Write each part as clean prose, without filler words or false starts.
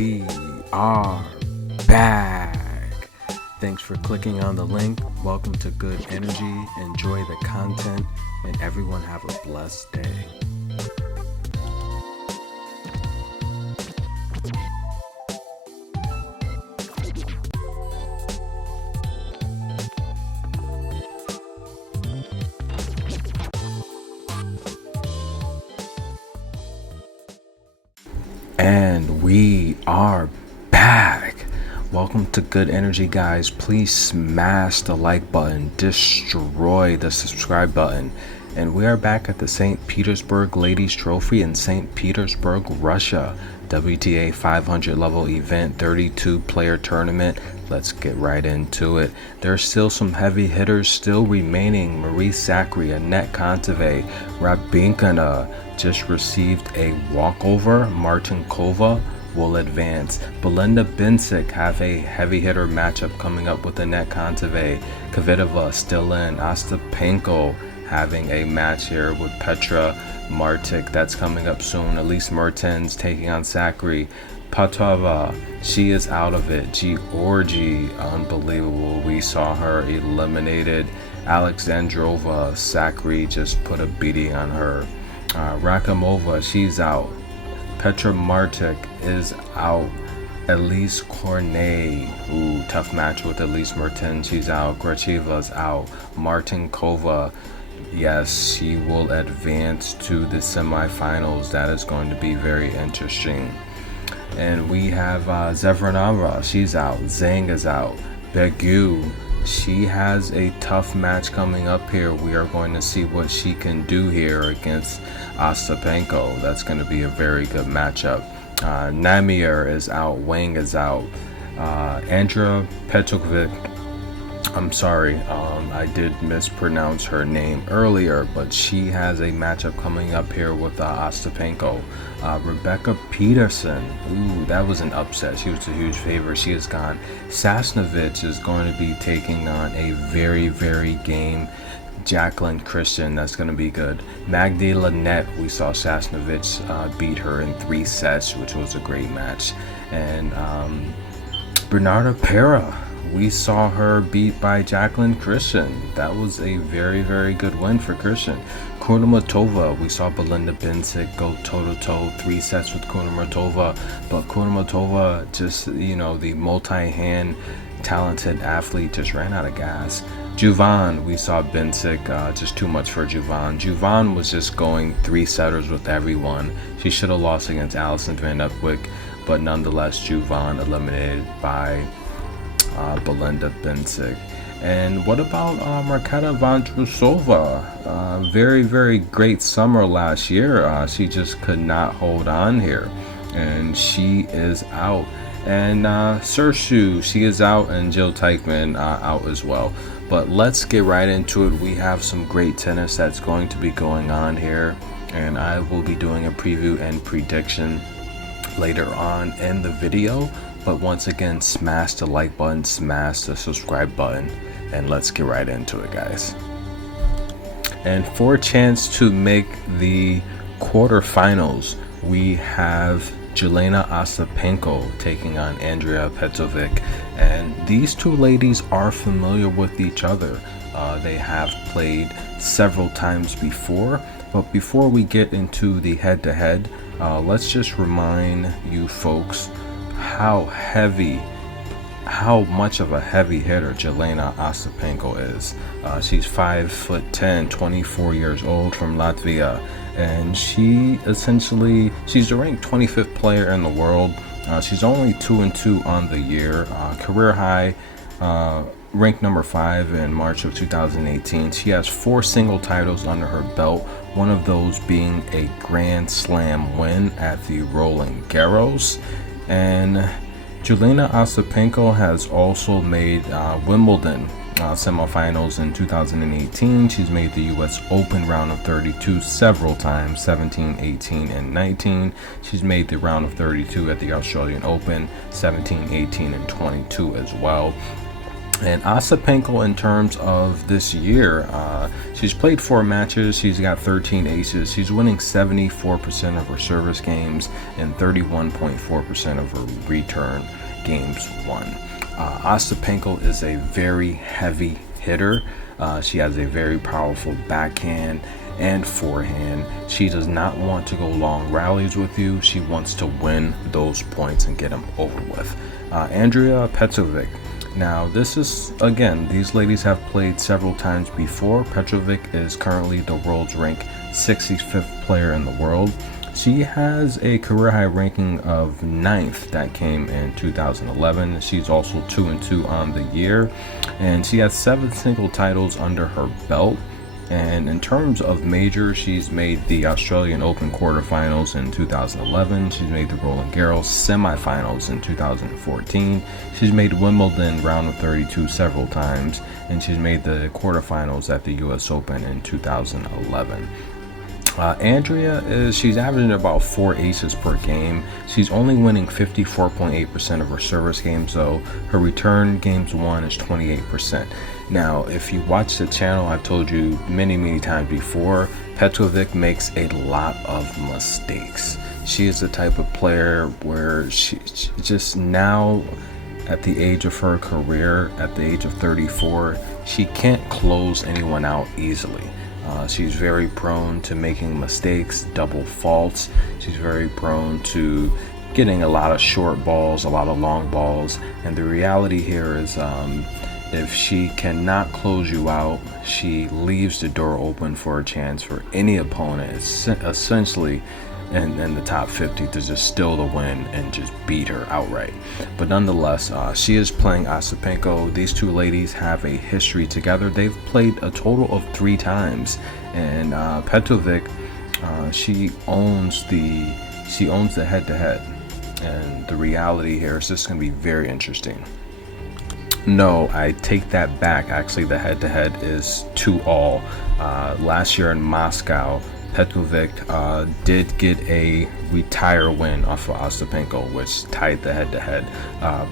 we are back. Thanks for clicking on the link. Welcome to Good Energy. Enjoy the content, and everyone have a blessed day. And we are back. Welcome to Good Energy, guys. Please smash the like button, destroy the subscribe button. And we are back at the St. Petersburg Ladies Trophy in St. Petersburg, Russia. WTA 500 level event, 32 player tournament. Let's get right into it. There's still some heavy hitters still remaining. Sakkari, Anett, Kontaveit, Rabinkina just received a walkover. Martinkova will advance. Belinda Bencic have a heavy hitter matchup coming up with Anett, Kontaveit. Kvitova still in. Ostapenko having a match here with Petra Martic. That's coming up soon. Elise Mertens taking on Sakkari. Patova, she is out of it. Georgie, unbelievable. We saw her eliminated. Alexandrova, Sakkari just put a beating on her. Rakimova, she's out. Petra Martic is out. Elise Cornet, ooh, tough match with Elise Mertens. She's out. Gracheva's out. Martinkova, yes, she will advance to the semifinals. That is going to be very interesting. And we have Zvonareva, she's out. Zhang is out. Begu, she has a tough match coming up here. We are going to see what she can do here against Ostapenko. That's going to be a very good matchup. Namier is out. Wang is out. Andrea Petrovic, I'm sorry, I did mispronounce her name earlier, but she has a matchup coming up here with Ostapenko. Rebecca Peterson, ooh, that was an upset. She was a huge favorite. She is gone. Sasnovich is going to be taking on a very, very game Jacqueline Christian. That's going to be good. Magdi Linette, we saw Sasnovich beat her in 3 sets, which was a great match. And Bernarda Pera, we saw her beat by Jacqueline Christian. That was a very, very good win for Christian. Kudermetova, we saw Belinda Bencic go toe-to-toe, 3 sets with Kudermetova. But Kudermetova, just, you know, the multi-hand talented athlete, just ran out of gas. Juvan, we saw Bencic, just too much for Juvan. Juvan was just going 3-setters with everyone. She should have lost against Alison Van Epwick, but nonetheless, Juvan eliminated by Belinda Bencic. And what about Marketa Vondrousova? Very, very great summer last year. She just could not hold on here, and she is out. And Sershu, she is out, and Jill Teichmann out as well. But let's get right into it. We have some great tennis that's going to be going on here, and I will be doing a preview and prediction later on in the video. But once again, smash the like button, smash the subscribe button, and let's get right into it, guys. And for a chance to make the quarterfinals, we have Jelena Ostapenko taking on Andrea Petrovic. And these two ladies are familiar with each other. They have played several times before. But before we get into the head-to-head, let's just remind you folks how much of a heavy hitter Jelena Ostapenko is. She's 5'10", 24 years old, from Latvia, and she's the ranked 25th player in the world. She's only 2-2 on the year. Career high, ranked number 5 in March of 2018. She has 4 single titles under her belt, one of those being a Grand Slam win at the Roland Garros. And Jelena Ostapenko has also made Wimbledon semifinals in 2018. She's made the US Open round of 32 several times, 17, 18, and 19. She's made the round of 32 at the Australian Open, 17, 18, and 22 as well. And Ostapenko, in terms of this year, she's played 4 matches. She's got 13 aces. She's winning 74% of her service games and 31.4% of her return games won. Ostapenko is a very heavy hitter. She has a very powerful backhand and forehand. She does not want to go long rallies with you. She wants to win those points and get them over with. Andrea Petrovic. Now, this is, again, these ladies have played several times before. Petrovic is currently the world's ranked 65th player in the world. She has a career high ranking of 9th that came in 2011. She's also 2-2 on the year, and she has 7 single titles under her belt. And in terms of major, she's made the Australian Open quarterfinals in 2011. She's made the Roland Garros semifinals in 2014. She's made Wimbledon round of 32 several times, and she's made the quarterfinals at the US Open in 2011. Andrea she's averaging about 4 aces per game. She's only winning 54.8% of her service games, though. Her return games won is 28%. Now, if you watch the channel, I've told you many times before, Petrovic makes a lot of mistakes. She is the type of player where she just now, at the age of her career, at the age of 34, she can't close anyone out easily. She's very prone to making mistakes, double faults. She's very prone to getting a lot of short balls, a lot of long balls. And the reality here is if she cannot close you out, she leaves the door open for a chance for any opponent, essentially in the top 50, to just steal the win and just beat her outright. But nonetheless, she is playing Ostapenko. These two ladies have a history together. They've played a total of 3 times, and Petrovic, she owns the head-to-head. And the reality here is this is going to be very interesting. No, I take that back. Actually, the head-to-head is 2-all. Last year in Moscow, Petrovic did get a retire win off of Ostapenko, which tied the head-to-head.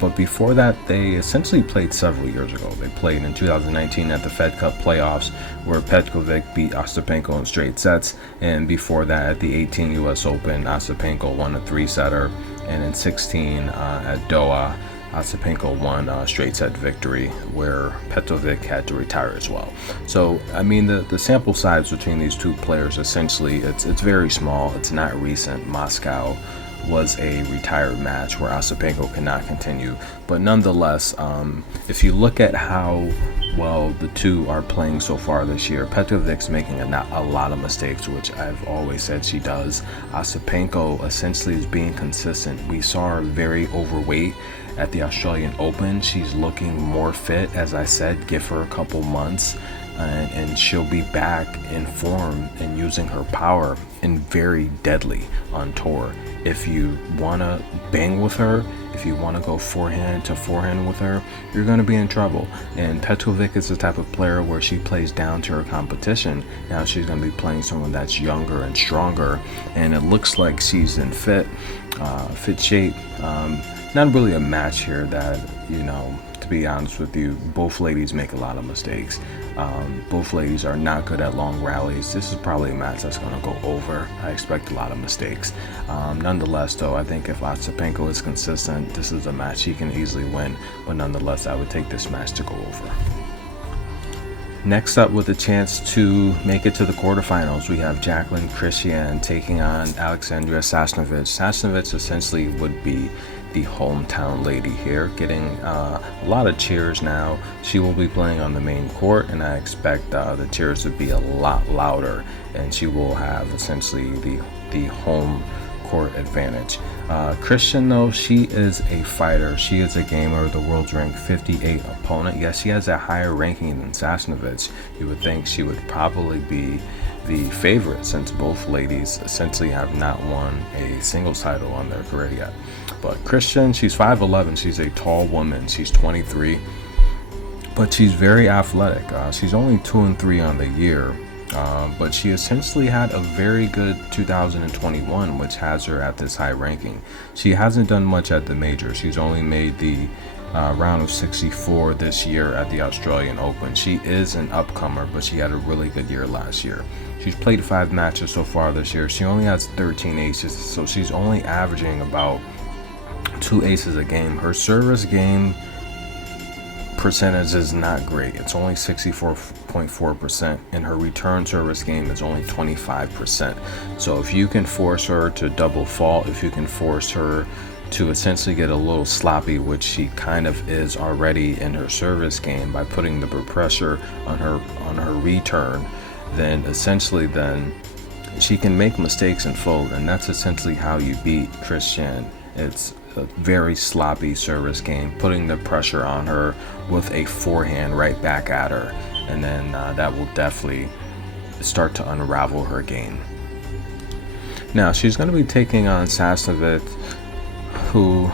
But before that, they essentially played several years ago. They played in 2019 at the Fed Cup playoffs, where Petrovic beat Ostapenko in straight sets. And before that, at the 18 US Open, Ostapenko won a 3-setter. And in 16 at Doha, Ostapenko won a straight set victory where Petrovic had to retire as well. So, I mean, the sample size between these two players, essentially, it's very small. It's not recent. Moscow was a retired match where Ostapenko cannot continue. But nonetheless, if you look at how well the two are playing so far this year, Petrovic's making a lot of mistakes, which I've always said she does. Ostapenko essentially is being consistent. We saw her very overweight at the Australian Open. She's looking more fit. As I said, give her a couple months and she'll be back in form and using her power and very deadly on tour. If you want to bang with her, if you want to go forehand to forehand with her, you're going to be in trouble. And Petrovic is the type of player where she plays down to her competition. Now she's going to be playing someone that's younger and stronger, and it looks like she's in fit shape. Not really a match here that, to be honest with you, both ladies make a lot of mistakes. Both ladies are not good at long rallies. This is probably a match that's going to go over. I expect a lot of mistakes. Nonetheless, though, I think if Ostapenko is consistent, this is a match he can easily win. But nonetheless, I would take this match to go over. Next up, with a chance to make it to the quarterfinals, we have Jacqueline Christian taking on Alexandra Sasnovich. Sasnovich essentially would be the hometown lady here, getting a lot of cheers now. She will be playing on the main court, and I expect the cheers to be a lot louder, and she will have essentially the home court advantage. Christian, though, she is a fighter. She is a gamer, the world's ranked 58 opponent. Yes, she has a higher ranking than Sasnovich. You would think she would probably be the favorite, since both ladies essentially have not won a singles title on their career yet. But Christian, she's 5'11". She's a tall woman. She's 23, but she's very athletic. She's only 2-3 on the year. But she essentially had a very good 2021, which has her at this high ranking. She hasn't done much at the major. She's only made the round of 64 this year at the Australian Open. She is an upcomer, but she had a really good year last year. She's played 5 matches so far this year. She only has 13 aces, so she's only averaging about 2 aces a game. Her service game percentage is not great. It's only 64.4%, and her return service game is only 25%. So if you can force her to double fault, if you can force her to essentially get a little sloppy, which she kind of is already in her service game by putting the pressure on her return, then essentially she can make mistakes and fold, and that's essentially how you beat Christian. It's a very sloppy service game, putting the pressure on her with a forehand right back at her, and then that will definitely start to unravel her game. Now she's going to be taking on Sasnovich, who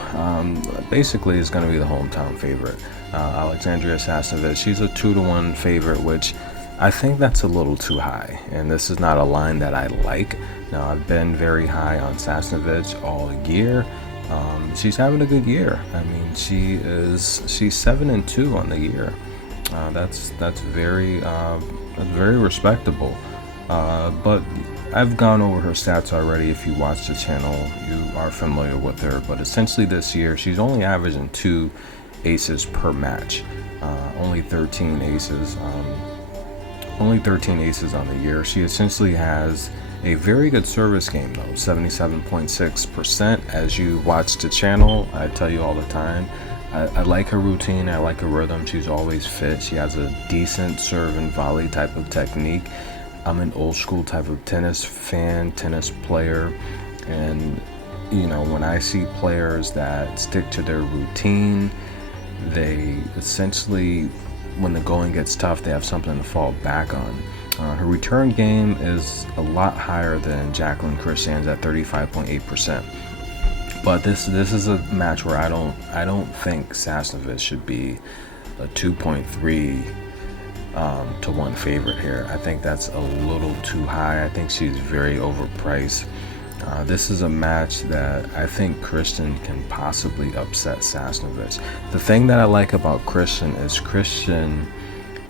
basically is going to be the hometown favorite. Alexandria Sasnovich, she's a 2-1 favorite, which I think that's a little too high, and this is not a line that I like. Now, I've been very high on Sasnovich all year. She's having a good year. I mean, she's 7-2 on the year. That's very respectable. But I've gone over her stats already. If you watch the channel, you are familiar with her. But essentially this year, she's only averaging 2 aces per match. Only 13 aces. Only 13 aces on the year. She essentially has a very good service game though, 77.6%. As you watch the channel, I tell you all the time, I like her routine, I like her rhythm. She's always fit. She has a decent serve and volley type of technique. I'm an old school type of tennis player, and you know, when I see players that stick to their routine, they essentially, when the going gets tough, they have something to fall back on. Her return game is a lot higher than Jacqueline Christian's at 35.8%. But this is a match where I don't think Sasnovich should be a 2.3 to 1 favorite here. I think that's a little too high. I think she's very overpriced. This is a match that I think Christian can possibly upset Sasnovich. The thing that I like about Christian is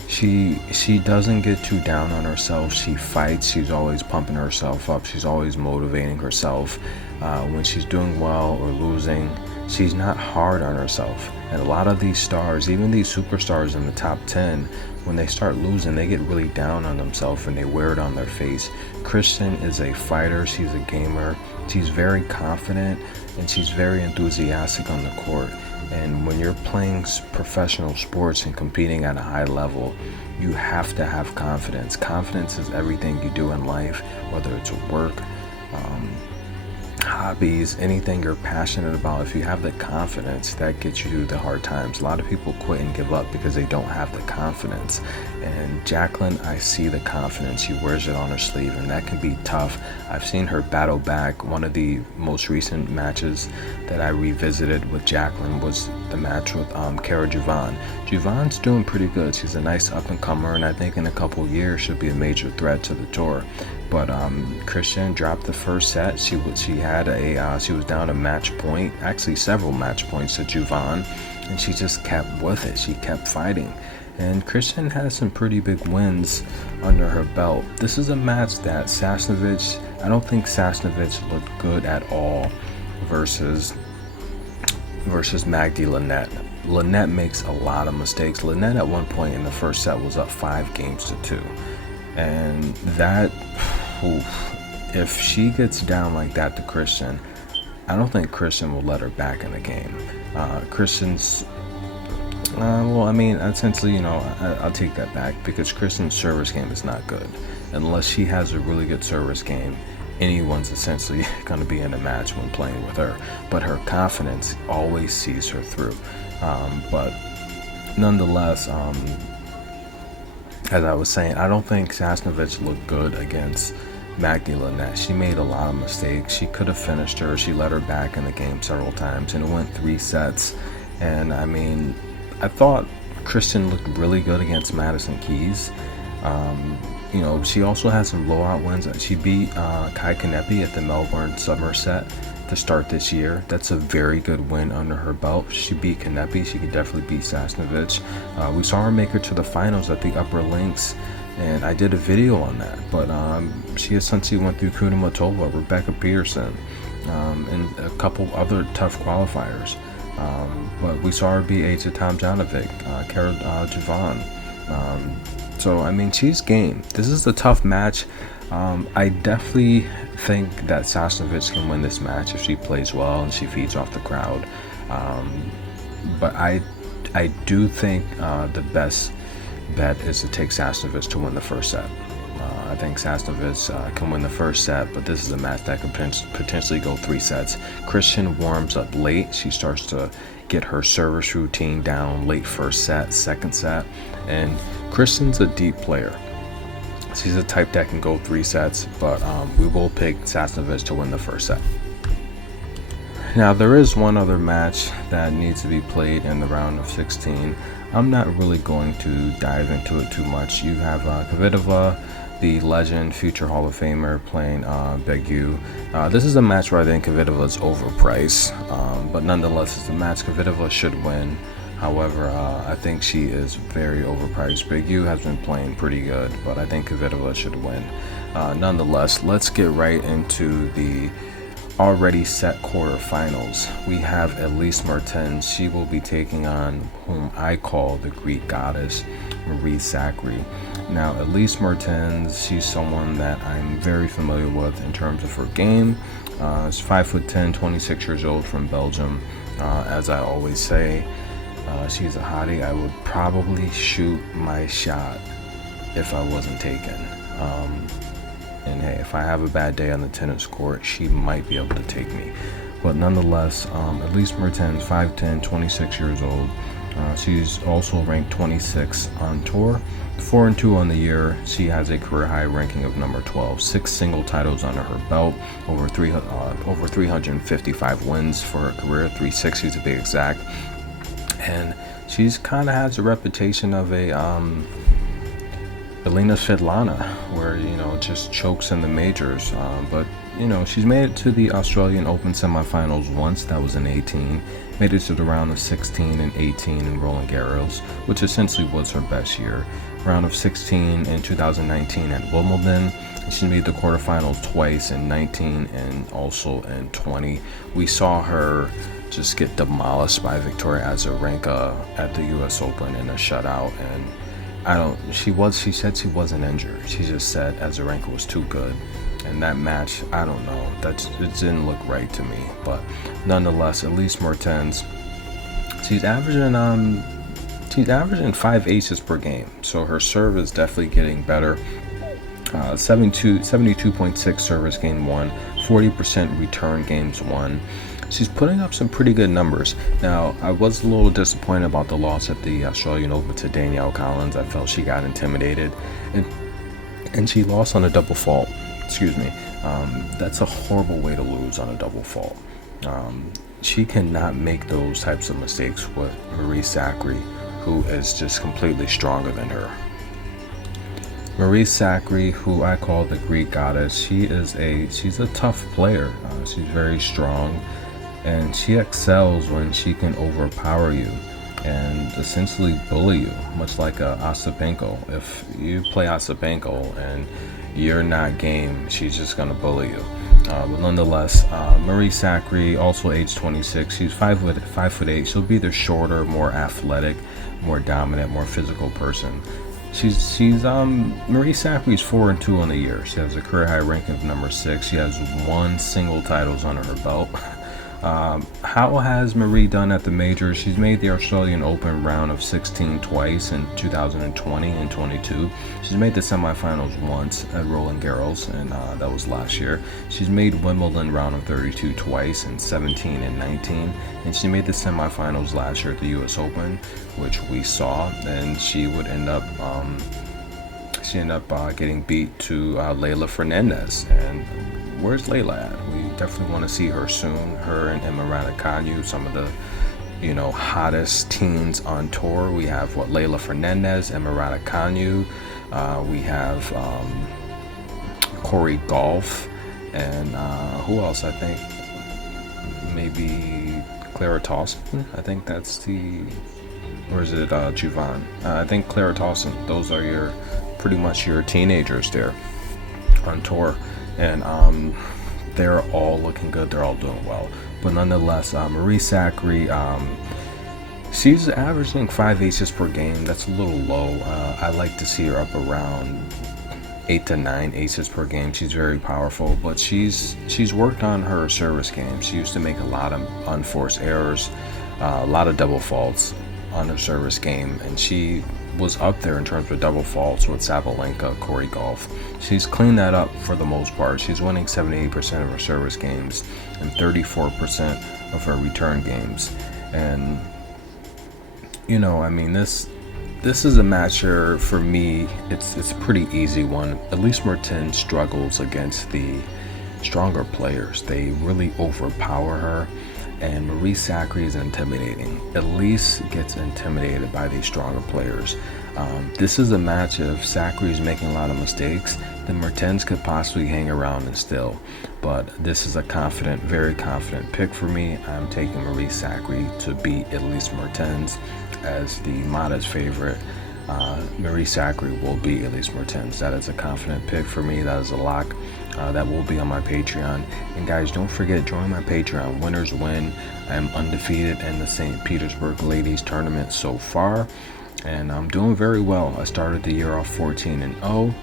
she doesn't get too down on herself. She fights. She's always pumping herself up. She's always motivating herself. When she's doing well or losing, she's not hard on herself. And a lot of these stars, even these superstars in the top 10, when they start losing, they get really down on themselves and they wear it on their face. Christian is a fighter. She's a gamer. She's very confident and she's very enthusiastic on the court. And when you're playing professional sports and competing at a high level, you have to have confidence. Confidence is everything you do in life, whether it's work, hobbies, anything you're passionate about. If you have the confidence, that gets you through the hard times. A lot of people quit and give up because they don't have the confidence. And Jacqueline, I see the confidence. She wears it on her sleeve, and that can be tough. I've seen her battle back. One of the most recent matches that I revisited with Jacqueline was the match with Kara Juvan. Juvan's doing pretty good. She's a nice up-and-comer, and I think in a couple years she'll be a major threat to the tour. But Christian dropped the first set. She was down a match point, actually several match points to Juvan, and she just kept with it. She kept fighting. And Christian has some pretty big wins under her belt. This is a match that Sasnovich, I don't think Sasnovich looked good at all versus Magdi Linette. Linette makes a lot of mistakes. Linette at one point in the first set was up 5-2. And that, if she gets down like that to Christian, I don't think Christian will let her back in the game. Christian's, essentially, I'll take that back, because Christian's service game is not good. Unless she has a really good service game, anyone's essentially going to be in a match when playing with her. But her confidence always sees her through. But nonetheless, as I was saying, I don't think Sasnovich looked good against Magdi Linette. She made a lot of mistakes. She could have finished her. She let her back in the game several times, and it went 3 sets. And I thought Christian looked really good against Madison Keys. She also had some blowout wins. She beat Kai Kanepi at the Melbourne Somerset to start this year. That's a very good win under her belt. She beat Kanepi. She could definitely beat Sasnovich. We saw her make it to the finals at the Upper Links, and I did a video on that. But she essentially went through Kudermetova, Rebecca Peterson, and a couple other tough qualifiers. But we saw her beat Asa Tomljanovic, Kara Javan. So, I mean, she's game. This is a tough match. I definitely think that Sasnovich can win this match if she plays well and she feeds off the crowd. But I do think the best bet is to take Sasnovich to win the first set. I think Sasnovich can win the first set, but this is a match that could potentially go 3 sets. Christian warms up late. She starts to get her service routine down late first set, second set, and Christian's a deep player. She's a type that can go 3 sets, but we will pick Sasnovich to win the first set. Now, there is one other match that needs to be played in the round of 16. I'm not really going to dive into it too much. You have Kvitova, the legend, future Hall of Famer, playing Begu. This is a match where I think Kvitova is overpriced, but nonetheless, it's a match Kvitova should win. However, I think she is very overpriced. Begu has been playing pretty good, but I think Kvitova should win. Nonetheless, let's get right into the already set quarterfinals. We have Elise Mertens. She will be taking on whom I call the Greek goddess, Marie Sakkari. Now, Elise Mertens, she's someone that I'm very familiar with in terms of her game. She's 5'10", 26 years old, from Belgium. As I always say, she's a hottie. I would probably shoot my shot if I wasn't taken. And hey, if I have a bad day on the tennis court, she might be able to take me. But nonetheless, Elise Mertens, 5'10", 26 years old. She's also ranked 26 on tour, 4-2 on the year. She has a career high ranking of number 12, 6 single titles under her belt, over 355 wins for her career, 360 to be exact. And she's kind of has a reputation of a Elena Svitolina, where, just chokes in the majors. But, she's made it to the Australian Open semifinals once. That was in 18. Made it to the round of 16 and 18 in Roland Garros, which essentially was her best year. Round of 16 in 2019 at Wimbledon. She made the quarterfinals twice in 19 and also in 20. We saw her just get demolished by Victoria Azarenka at the U.S. Open in a shutout, and she said she wasn't injured. She just said Azarenka was too good. And that match, I don't know, it didn't look right to me. But nonetheless, Elise Mertens, she's averaging 5 aces per game. So her serve is definitely getting better. 72.6 service game won, 40% return games won. She's putting up some pretty good numbers. Now, I was a little disappointed about the loss at the Australian Open to Danielle Collins. I felt she got intimidated, and she lost on a double fault. Excuse me. That's a horrible way to lose on a double fault. She cannot make those types of mistakes with Marie Sakkari, who is just completely stronger than her. Marie Sakkari, who I call the Greek goddess, she's a tough player. She's very strong, and she excels when she can overpower you and essentially bully you, much like Ostapenko. If you play Ostapenko and you're not game, she's just gonna bully you. But nonetheless, Marie Sakkari, also age 26, she's 5'8". She'll be the shorter, more athletic, more dominant, more physical person. Marie Sakkari's 4-2 on the year. She has a career high ranking of number 6. She has 1 single titles under her belt. How has Marie done at the majors? She's made the Australian Open round of 16 twice in 2020 and 22. She's made the semifinals once at Roland Garros, and that was last year. She's made Wimbledon round of 32 twice in 17 and 19, and she made the semifinals last year at the U.S. Open, which we saw, and she would end up getting beat to Leylah Fernandez. And where's Leylah at? We definitely want to see her soon. Her and Emma Raducanu, some of the hottest teens on tour. We have Leylah Fernandez, Emma Raducanu. We have Corey Golf, and who else? I think maybe Clara Towson. I think that's the, or is it Juvan? I think Clara Towson. Those are your pretty much your teenagers there on tour, and they're all looking good. They're all doing well. But nonetheless, Marie Sakkari, she's averaging 5 aces per game. That's a little low. I like to see her up around 8 to 9 aces per game. She's very powerful, but she's worked on her service game. She used to make a lot of unforced errors, a lot of double faults on her service game, and she was up there in terms of double faults with Sabalenka, Corey Golf. She's cleaned that up for the most part. She's winning 78% of her service games and 34% of her return games. And you know, I mean, this is a match here for me. It's a pretty easy one. Elise Mertens struggles against the stronger players. They really overpower her, and Marie Sakkari is intimidating. Elise gets intimidated by these stronger players. This is a match if Sakkari is making a lot of mistakes, then Mertens could possibly hang around and still. But this is a confident, very confident pick for me. I'm taking Marie Sakkari to beat Elise Mertens as the modest favorite. Marie Sakkari will beat Elise Mertens. That is a confident pick for me. That is a lock. That will be on my Patreon. And guys, don't forget, join my Patreon. Winners win. I am undefeated in the St. Petersburg ladies tournament so far, and I'm doing very well. I started the year off 14-0,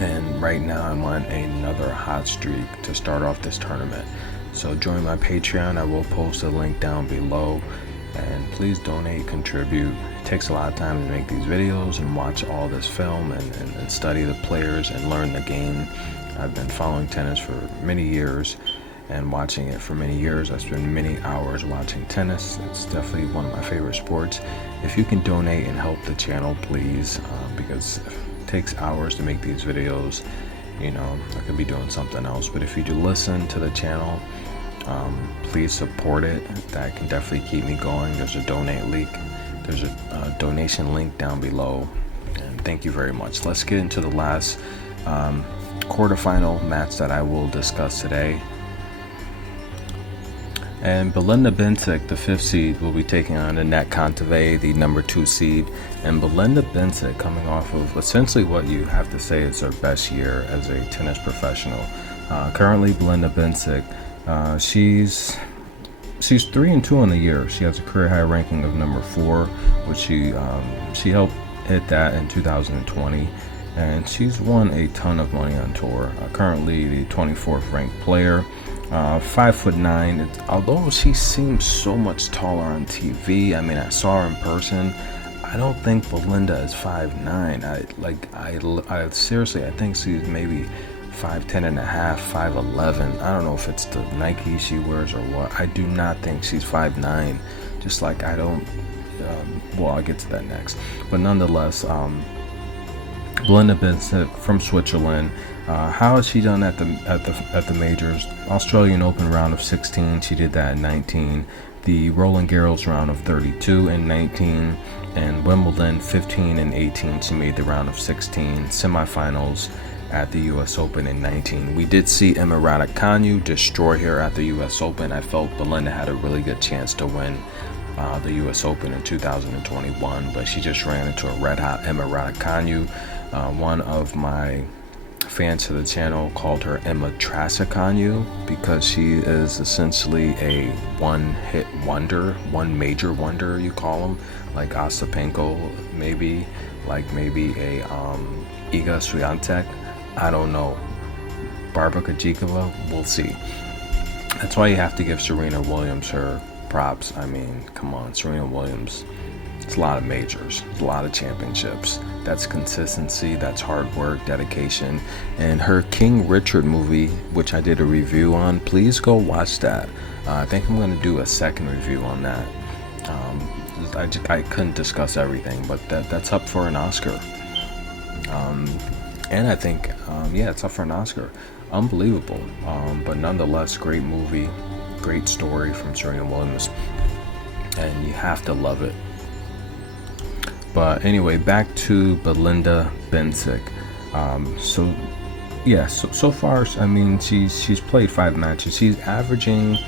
and right now I'm on another hot streak to start off this tournament. So join my Patreon. I will post a link down below, and please donate, contribute. It takes a lot of time to make these videos and watch all this film and study the players and learn the game. I've been following tennis for many years and watching it for many years. I spend many hours watching tennis. It's definitely one of my favorite sports. If you can donate and help the channel, please, because it takes hours to make these videos. You know, I could be doing something else, but if you do listen to the channel, please support it. That can definitely keep me going. There's a donate link. There's a donation link down below, and thank you very much. Let's get into the last quarterfinal match that I will discuss today. And Belinda Bencic, the 5th seed, will be taking on Anett Kontaveit, the number 2 seed. And Belinda Bencic, coming off of essentially what you have to say is her best year as a tennis professional. Currently, Belinda Bencic, she's 3-2 in the year. She has a career high ranking of number 4, which she helped hit that in 2020. And she's won a ton of money on tour. Currently the 24th ranked player, 5'9". Although she seems so much taller on TV, I mean, I saw her in person. I don't think Belinda is 5'9". I seriously, I think she's maybe 5'10 and a half, 5'11". I don't know if it's the Nike she wears or what. I do not think she's 5'9". Just like I don't. Well, I'll get to that next. But nonetheless, Belinda Bencic from Switzerland. How has she done at the majors? Australian Open round of 16, she did that in 19. The Roland Garros round of 32 and 19, and Wimbledon 15 and 18. She made the round of 16. Semifinals at the U.S. Open in 19. We did see Emma Raducanu destroy her at the U.S. Open. I felt Belinda had a really good chance to win the U.S. Open in 2021, but she just ran into a red-hot Emma Raducanu. One of my fans to the channel called her Emma Trasicanu because she is essentially a one-hit wonder, one major wonder, you call them, like Ostapenko, maybe, like maybe a Iga Swiatek. I don't know. Barbara Krejcikova, we'll see. That's why you have to give Serena Williams her props. I mean, come on, Serena Williams. It's a lot of majors, it's a lot of championships. That's consistency, that's hard work, dedication. And her King Richard movie, which I did a review on, please go watch that. I think I'm going to do a second review on that. I couldn't discuss everything, but that's up for an Oscar. And I think, yeah, it's up for an Oscar. Unbelievable. But nonetheless, great movie, great story from Serena Williams. And you have to love it. But anyway, back to Belinda Bencic. So far, I mean, she's played 5 matches. She's averaging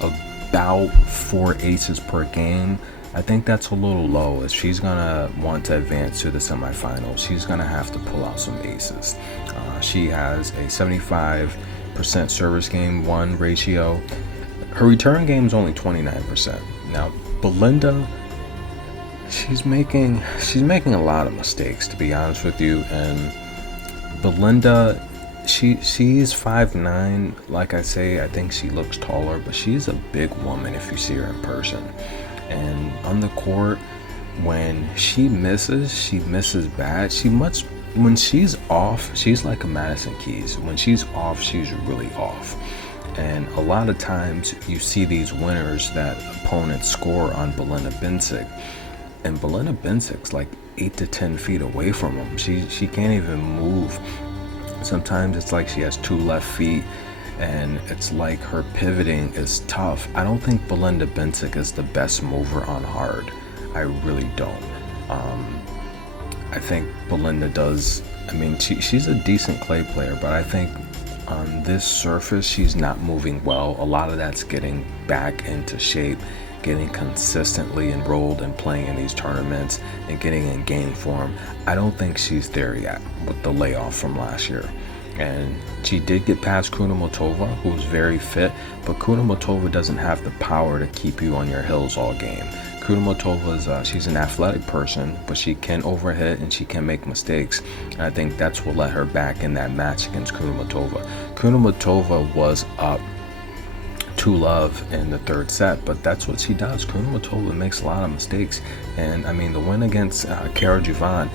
a about 4 aces per game. I think that's a little low. If she's gonna want to advance to the semifinals, she's gonna have to pull out some aces. She has a 75% service game won ratio. Her return game is only 29%. Now, Belinda, she's making a lot of mistakes, to be honest with you. And Belinda, she's 5'9". Like I say, I think she looks taller, but she's a big woman if you see her in person. And on the court, when she misses bad. When she's off, she's like a Madison Keys. When she's off, she's really off. And a lot of times you see these winners that opponents score on Belinda Bencic, and Belinda Bencic's like 8 to 10 feet away from them. She can't even move. Sometimes it's like she has 2 left feet, and it's like her pivoting is tough. I don't think Belinda Bencic is the best mover on hard. I really don't. I think Belinda does. I mean, she's a decent clay player, but I think on this surface she's not moving well. A lot of that's getting back into shape, getting consistently enrolled and playing in these tournaments and getting in game form. I don't think she's there yet with the layoff from last year. And she did get past Kunamatova, who's very fit, but Kunamatova doesn't have the power to keep you on your heels all game. Kunamotova's, she's an athletic person, but she can overhit and she can make mistakes. And I think that's what let her back in that match against Kunamatova. Kunamatova was up 2-love in the third set, but that's what she does. Kunamatova makes a lot of mistakes. And I mean, the win against Kara Juvan,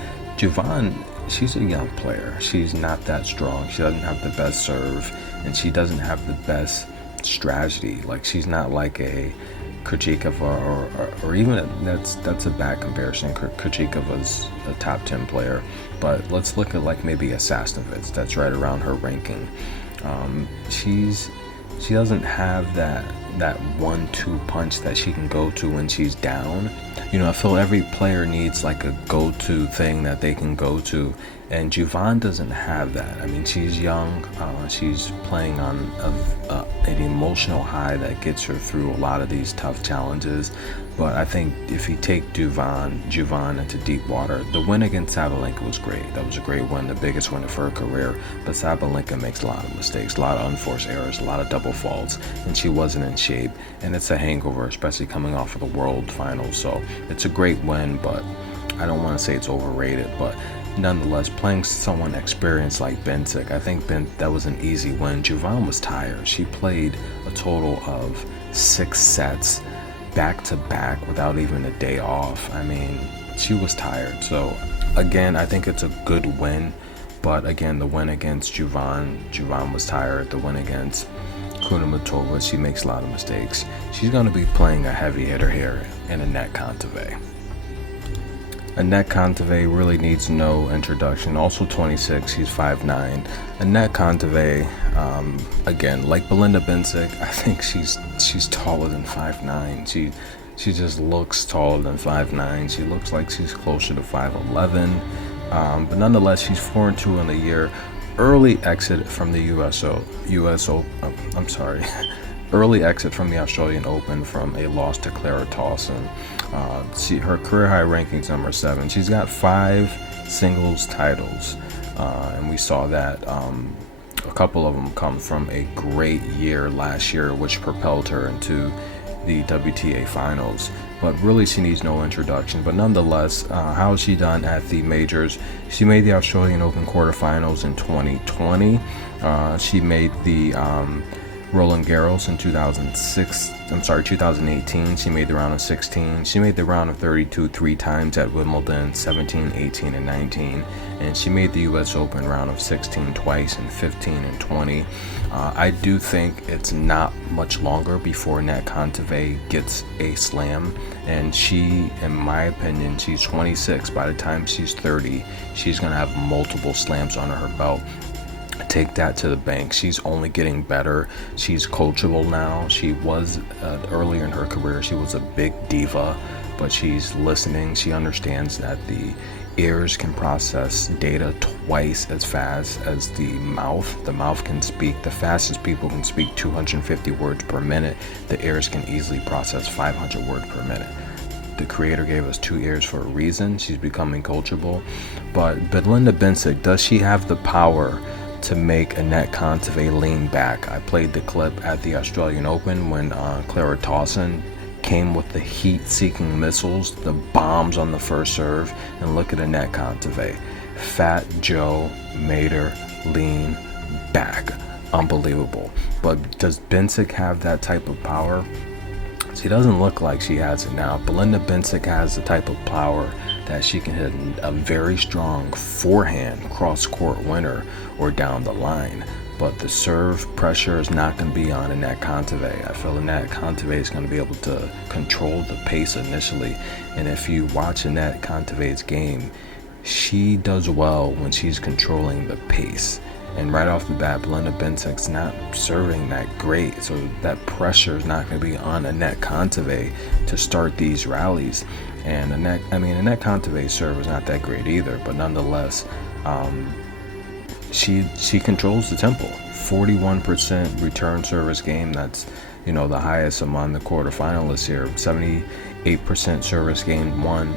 she's a young player. She's not that strong. She doesn't have the best serve, and she doesn't have the best strategy. Like, she's not like a Krejcikova or even that's a bad comparison. Krejcikova's a top 10 player, but let's look at like maybe a Sasnovich that's right around her ranking. She doesn't have that 1-2 punch that she can go to when she's down. You know, I feel every player needs like a go-to thing that they can go to, and Juvan doesn't have that. I mean, she's young. She's playing on an emotional high that gets her through a lot of these tough challenges. But I think if you take Juvan into deep water, the win against Sabalenka was great. That was a great win, the biggest win of her career. But Sabalenka makes a lot of mistakes, a lot of unforced errors, a lot of double faults, and she wasn't in shape. And it's a hangover, especially coming off of the World Finals. So it's a great win, but I don't want to say it's overrated. But nonetheless, playing someone experienced like Bencic, I think that was an easy win. Juvan was tired. She played a total of 6 sets back to back without even a day off. I mean, she was tired. So again, I think it's a good win, but again, the win against Juvan was tired. The win against Kunamatova, she makes a lot of mistakes. She's going to be playing a heavy hitter here in Anett Kontaveit. Anett Kontaveit really needs no introduction. Also 26, she's 5'9". Anett Kontaveit, again, like Belinda Bencic, I think she's taller than 5'9". She just looks taller than 5'9". She looks like she's closer to 5'11". But nonetheless, she's 4-2 in the year. Early exit from the early exit from the Australian Open from a loss to Clara Towson. Her career high rankings number 7. She's got 5 singles titles, and we saw that a couple of them come from a great year last year, which propelled her into the WTA finals. But really, she needs no introduction. But nonetheless, how has she done at the majors? She made the Australian Open quarterfinals in 2020. She made the Roland Garros in 2018. She made the round of 16. She made the round of 32 3 times at Wimbledon, 17, 18, and 19. And she made the US Open round of 16 twice in 15 and 20. I do think it's not much longer before Anett Kontaveit gets a slam. And she, in my opinion, she's 26. By the time she's 30, she's going to have multiple slams under her belt. Take that to the bank. She's only getting better. She's coachable now. She was earlier in her career, she was a big diva, but she's listening. She understands that the ears can process data twice as fast as the mouth. The mouth can speak, the fastest people can speak 250 words per minute. The ears can easily process 500 words per minute. The creator gave us 2 ears for a reason. She's becoming coachable. But Belinda Bencic, does she have the power to make Anett Kontaveit lean back? I played the clip at the Australian Open when Clara Tauson came with the heat-seeking missiles, the bombs on the first serve, and look at Anett Kontaveit. Fat Joe made her lean back. Unbelievable. But does Bencic have that type of power? She doesn't look like she has it now. Belinda Bencic has the type of power that she can hit a very strong forehand cross-court winner or down the line. But the serve pressure is not going to be on Anett Kontaveit. I feel Anett Kontaveit is going to be able to control the pace initially. And if you watch Anett Kontaveit's game, she does well when she's controlling the pace. And right off the bat, Belinda Bencic's not serving that great, so that pressure is not going to be on Anett Kontaveit to start these rallies. And Anett Kontaveit's serve is not that great either, but nonetheless, she controls the tempo. 41% return service game. That's the highest among the quarterfinalists here. 78% service game won.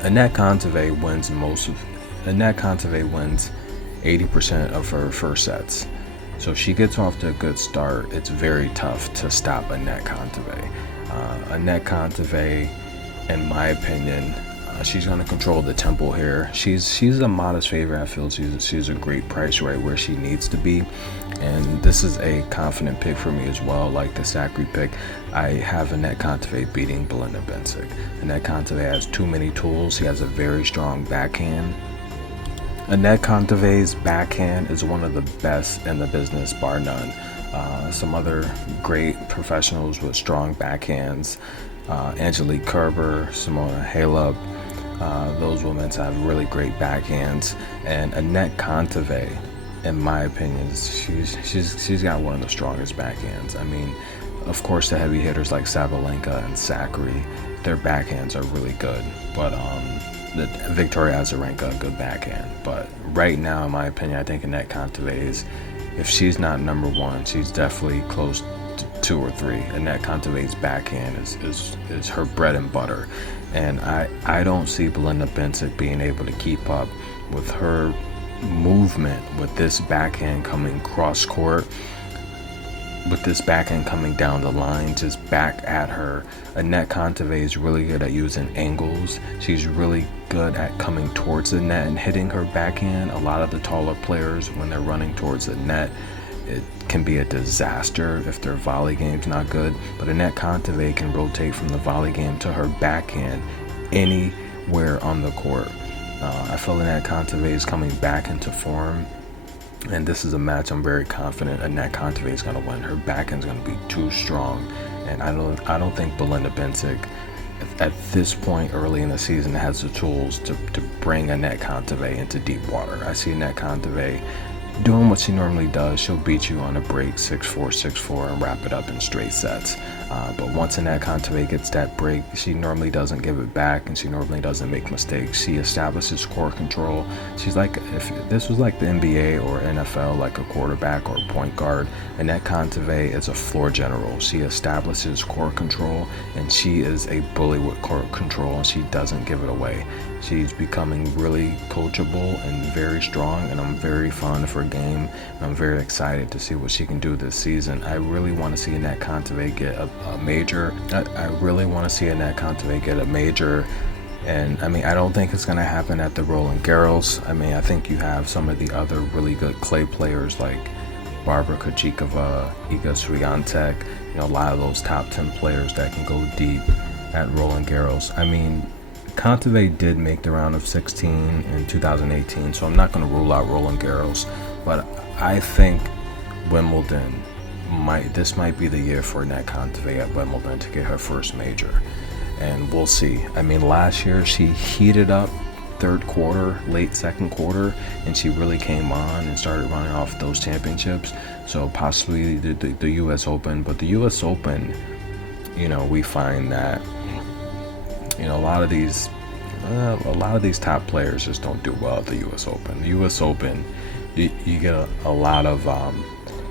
Anett Kontaveit wins 80% of her first sets. So if she gets off to a good start, it's very tough to stop Anett Kontaveit. Anett Kontaveit, in my opinion, she's going to control the tempo here. She's a modest favorite. I feel she's a great price right where she needs to be. And this is a confident pick for me as well, like the Sakkari pick. I have Anett Kontaveit beating Belinda Bencic. Anett Kontaveit has too many tools. He has a very strong backhand. Anett Kontaveit's backhand is one of the best in the business, bar none. Some other great professionals with strong backhands, Angelique Kerber, Simona Halep, those women have really great backhands. And Anett Kontaveit, in my opinion, she's got one of the strongest backhands. I mean, of course, the heavy hitters like Sabalenka and Sakkari, their backhands are really good, but Victoria Azarenka, a good backhand. But right now, in my opinion, I think Anett Kontaveit if she's not number 1, she's definitely close to 2 or 3. Anett Kontaveit's backhand is her bread and butter. And I don't see Belinda Bencic being able to keep up with her movement with this backhand coming cross court, with this backhand coming down the line, just back at her. Anett Kontaveit is really good at using angles. She's really good at coming towards the net and hitting her backhand. A lot of the taller players, when they're running towards the net, it can be a disaster if their volley game's not good. But Anett Kontaveit can rotate from the volley game to her backhand anywhere on the court. I feel Anett Kontaveit is coming back into form. And this is a match I'm very confident Anett Kontaveit is going to win. Her backhand's going to be too strong, and I don't think Belinda Bencic at this point early in the season has the tools to bring Anett Kontaveit into deep water. I see Anett Kontaveit doing what she normally does. She'll beat you on a break 6-4, 6-4 and wrap it up in straight sets. But once Anett Kontaveit gets that break, she normally doesn't give it back, and she normally doesn't make mistakes. She establishes court control. She's like, if this was like the NBA or NFL, like a quarterback or a point guard, Anett Kontaveit is a floor general. She establishes court control, and she is a bully with court control, and she doesn't give it away. She's becoming really coachable and very strong, and I'm very fond of her game. And I'm very excited to see what she can do this season. I really want to see Anett Kontaveit get a major. I really want to see Anett Kontaveit get a major. And I mean, I don't think it's going to happen at the Roland Garros. I mean, I think you have some of the other really good clay players like Barbara Krejcikova, Iga Swiatek, a lot of those top 10 players that can go deep at Roland Garros. I mean, Kontaveit did make the round of 16 in 2018, so I'm not going to rule out Roland Garros, but I think Wimbledon this might be the year for Anett Kontaveit at Wimbledon to get her first major, and we'll see. I mean, last year she heated up third quarter, late second quarter, and she really came on and started running off those championships. So possibly the U.S. Open, but the U.S. Open, we find that a lot of these a lot of these top players just don't do well at the U.S. Open. The U.S. Open, you get a lot of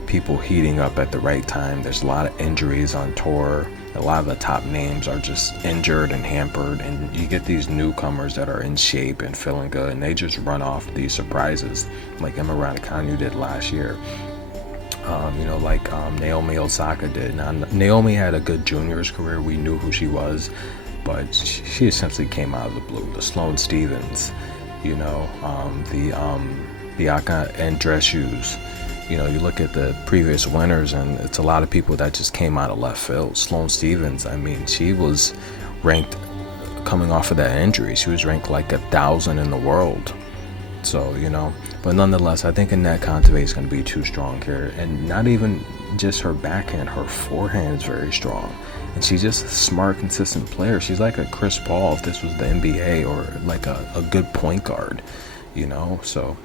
people heating up at the right time. There's a lot of injuries on tour. A lot of the top names are just injured and hampered, and you get these newcomers that are in shape and feeling good, and they just run off these surprises like Emma Raducanu did last year. Like Naomi Osaka did. Now, Naomi had a good juniors career. We knew who she was, but she essentially came out of the blue. The Sloane Stephens, the Aka Andreescu's. You look at the previous winners, and it's a lot of people that just came out of left field. Sloane Stephens, I mean, she was ranked coming off of that injury. She was ranked like 1,000 in the world. So, but nonetheless, I think Anett Kontaveit is going to be too strong here. And not even just her backhand, her forehand is very strong. And she's just a smart, consistent player. She's like a Chris Paul if this was the NBA, or like a good point guard, so.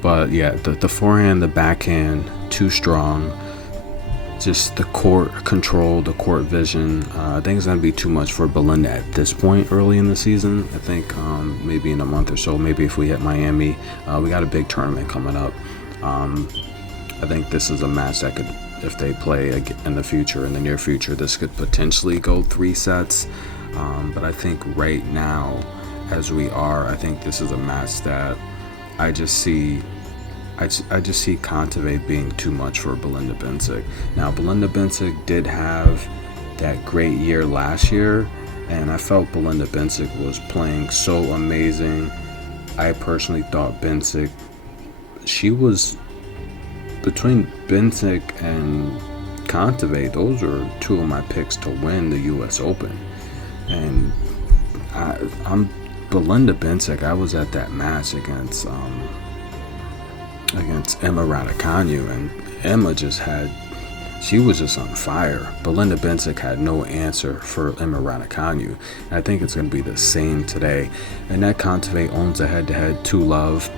But yeah, the forehand, the backhand, too strong. Just the court control, the court vision. I think it's going to be too much for Belinda at this point early in the season. I think maybe in a month or so, maybe if we hit Miami, we got a big tournament coming up. I think this is a match that could, if they play in the near future, this could potentially go 3 sets. But I think right now, as we are, I think this is a match that I just see Kontaveit being too much for Belinda Bencic. Now, Belinda Bencic did have that great year last year, and I felt Belinda Bencic was playing so amazing. I personally thought Bencic, she was between Bencic and Kontaveit. Those are 2 of my picks to win the U.S. Open, and I'm Belinda Bencic. I was at that match against Emma Raducanu, and Emma she was just on fire. Belinda Bencic had no answer for Emma Raducanu, and I think it's going to be the same today. And Anett Kontaveit owns a head-to-head 2-love.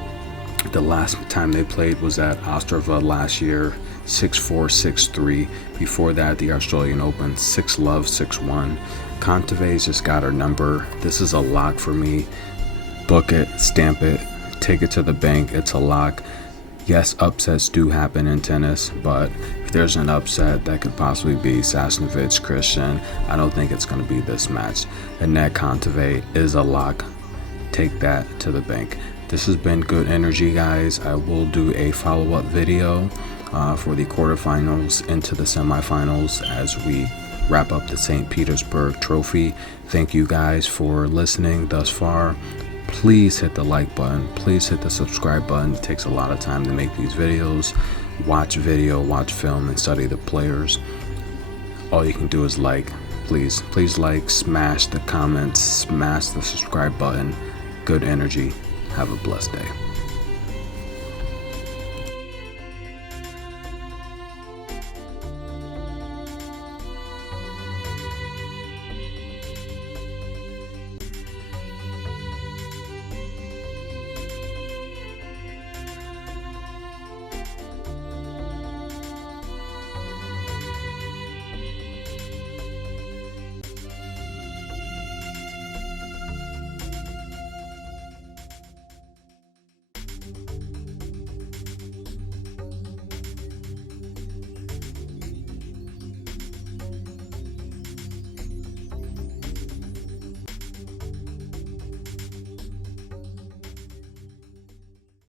The last time they played was at Ostrava last year, 6-4, 6-3. Before that, the Australian Open, 6-love, 6-1. Kontaveit's just got her number. This is a lock for me. Book it, stamp it, take it to the bank. It's a lock. Yes, upsets do happen in tennis, but if there's an upset, that could possibly be Sasnovich, Christian. I don't think it's going to be this match. Anett Kontaveit is a lock. Take that to the bank. This has been Good Energy, guys. I will do a follow-up video for the quarterfinals into the semifinals as we wrap up the St. Petersburg trophy. Thank you guys for listening thus far. Please hit the like button. Please hit the subscribe button. It takes a lot of time to make these videos. Watch video, watch film, and study the players. All you can do is like. Please like, smash the comments, smash the subscribe button. Good Energy. Have a blessed day.